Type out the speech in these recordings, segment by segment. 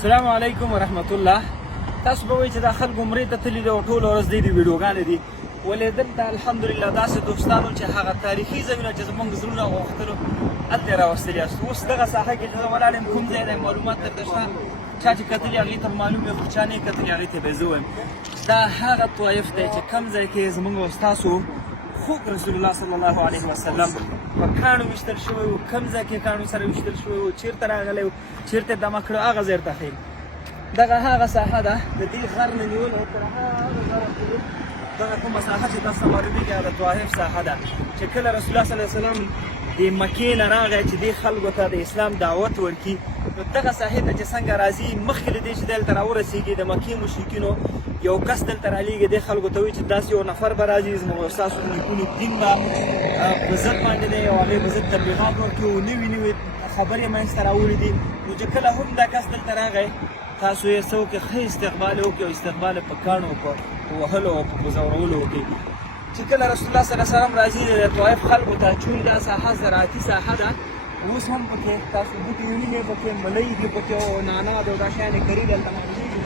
السلام علیکم ورحمت الله. تاسو به وایئ چې دا خلک عمرې ته تللي دي او ټوله ورځ دې ویډیوګانې دي، ولې دلته الحمدلله داسې دوستانو چې هغه تاریخي ځایونه چې زموږ زړونه غوښتلو هلته یې راوستلي یاست. اوس دغه ساحه کې چې زه ولاړ یم کوم ځای دی معلومات درته شته، چا چې کتلي هغې ته مالوم وي، خو چا نه یې کتلي هغې ته به یې زه وایم دا هغه طایف دی چې کوم ځای کې زموږ او ستاسو خوږ رسول الله صلی الله علیه وسلم په کاڼو ویشتل شوی و. کوم ځای کې کاڼو سره ویشتل شوی و، چېرته راغلی و، چېرته یې دمه کړو، هغه ځای ته ښیم. دغه هغه ساحه ده د دې غر نه نیول او تر هغه غره پورې دغه کومه ساحه چې تاسو ته معلومېږي هغه د طایف ساحه ده چې کله رسول الله صلی الله علیه وسلم د مکې نه راغی چې دې خلکو ته د اسلام دعوت ورکړي، نو دغه ساحې ته چې څنګه راځي مخکې له دې چې دلته راورسېږي د مکې مشرکینو یو کس دلته رالیږي، دې خلکو ته وایي چې داسې یو نفر به راځي زموږ ستاسو نیکونو دین به په ضد باندې دی او هغې به ضد تبلیغات وکړي او نوي نوي خبرې منځته راوړي دي. نو چې کله هم دا کس دلته راغی تاسو یې څه وکړئ، ښه استقبال یې وکړئ او استقبال یې په کاڼو په وهلو او په ځورولو وکړئ. چې کله رسول الله صلی الله علیه وسلم راځي د طایف خلکو ته چون دا ساحه زراعتي ساحه ده، اوس هم پکې تاسو بوټي وینئ، پکې ملۍ دي، پکې نعناع ده او دا شیان یې کري دلته موجود دي.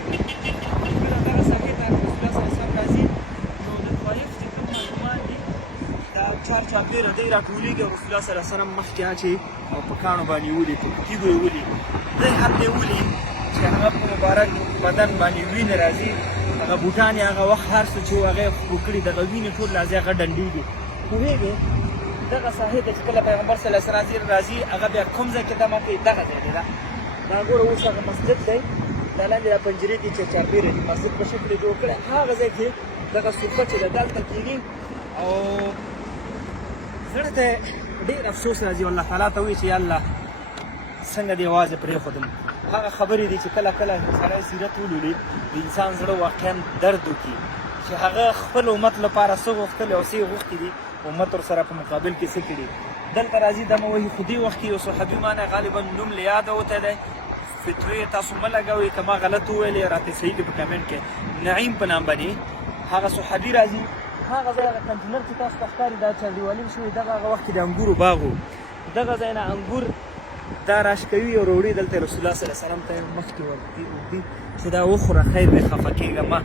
کله دغه ساحې ته رسول الله صلی الله علیه وسلم راځي نو د طایف چې کوم معلومات دي دا چارچاپېره دی راټولېږي او رسول الله صلی الله علیه وسلم مخکې اچوي او په کاڼو باندې یې ولي، په تیږو یې ولي، دی هلته یې ولي چې هغه په مبارک بدن باندې وینې راځي، هغه بوټان یې هغه وخت هر څه چې و هغه یې خپو کړي، دغه وینې ټول راځي، هغه ډنډېږي. پوهېږې دغه ساحې ته چې کله پیغمبر صلی الله علیه وسلم راځي هغه بیا کوم ځای کې دمه کوي، دغه ځای دی دا ګوره اوس هغه مسجد دی، دا لاندې دا پنجرې دي چې چارپېره دي مسجد په شکل یې جوړ کړی، هغه ځای کې دغه صوفه چې ده دلته کېږي او زړه ته ډېر افسوس راځي او الله تعالی ته وایي چې یا الله څنګه دې یوازې پرېښودم. هغه خبرې دي چې کله کله سړی سیرت ولولي د انسان زړه واقعا درد وکړي چې هغه خپل امت لپاره څه غوښتل او څه یې غوښتي دي، امت ورسره په مقابل کې څه کړي. دلته راځي دمه وایي خو دې وخت کې یو صحابي مانه غالبا نوم له یاده وتی دی، فتوې تاسو مه لګوئ که ما غلط وویلې راته صحیح دي په کمنټ کې، نعیم په نام باندې هغه صحابي راځي. هغه ځای هغه کنټینر چې تاسو ته ښکاري دا چاردیوالي شوي دغه هغه وخت کې د انګورو باغ و، دغه ځای نه انګور دا راشکوي او راوړي دلته رسول الله صلی الله علیه وسلم ته مخکې وږدي چې دا وخوره خیر دی خفه کېږه مه.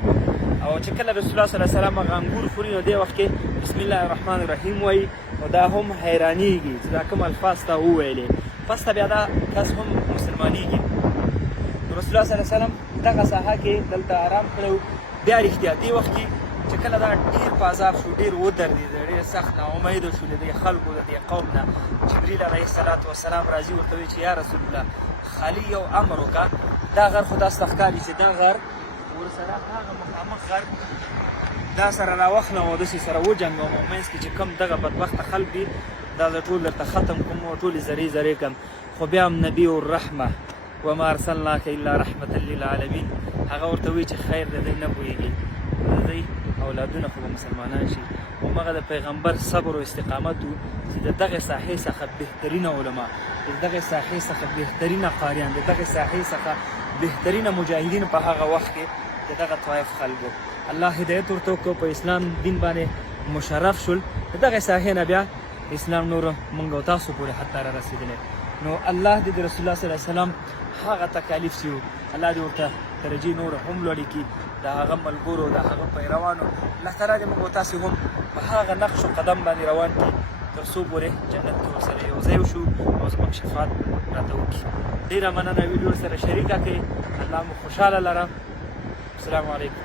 او چې کله رسول الله صلی الله علیه وسلم هغه انګور خوري نو دې وخت کې بسم الله الرحمن الرحیم وایي او دا هم حیرانېږي چې دا کوم الفاظ ته وویلې، پس ته بیا دا کس هم مسلمانېږي. رسول الله صلی الله علیه وسلم دغه ساحه کې دلته آرام کړی بیا رښتیا دې وخت کې چې کله دا ډېر په عذاب شو، ډېر ودرېده، ډېر سخت ناامیده شو له دې خلکو د دې قوم نه، جبریل علیه السلام راځي ورته وایي چې یا رسول الله خالي یو امر وکړه، دا غر خو داسې ته ښکاري چې دا غر ورسره هغه مخامخ غر دا سره راوخلم او داسې سره وجنګوم او منځ کې چې کوم دغه بدبخته خلک دي دا زه ټول درته ختم کړم او ټولې زرې زرې کړم. خو بیا هم نبي الرحمه وما ارسلناک الا رحمة للعالمین هغه ورته وایي چې خیر د دی نه پوهېږي د دی اولادونه خو به مسلمانان شي. همغه د پیغمبر صبر او استقامت و چې د دغې ساحې څخه بهترینه علما، د دغې ساحې څخه بهترینه قاریان، د دغې ساحې څخه بهترینه مجاهدین په هغه وخت کې د دغه طایف خلکو الله هدایت ورته وکړو، په اسلام دین باندې مشرف شول. د دغې ساحې نه بیا اسلام نور موږ او تاسو پورې حتی را رسېدلی. نو الله دې د رسول الله صلی الله علیه وسلم هغه تکالیف چې وو الله دې ورته درجې نور هم لوړې کړي، د هغه ملګرو د هغه پیروانو الله تعالی دې موږ او تاسې هم په هغه نقش و قدم باندې روان کړي تر څو پورې جنت کې ورسره یو ځای وشو او زموږ شفاعت راته وکړي. ډېره مننه ویډیو سره شریکه کړئ، الله مو خوشحاله لره. السلام علیکم.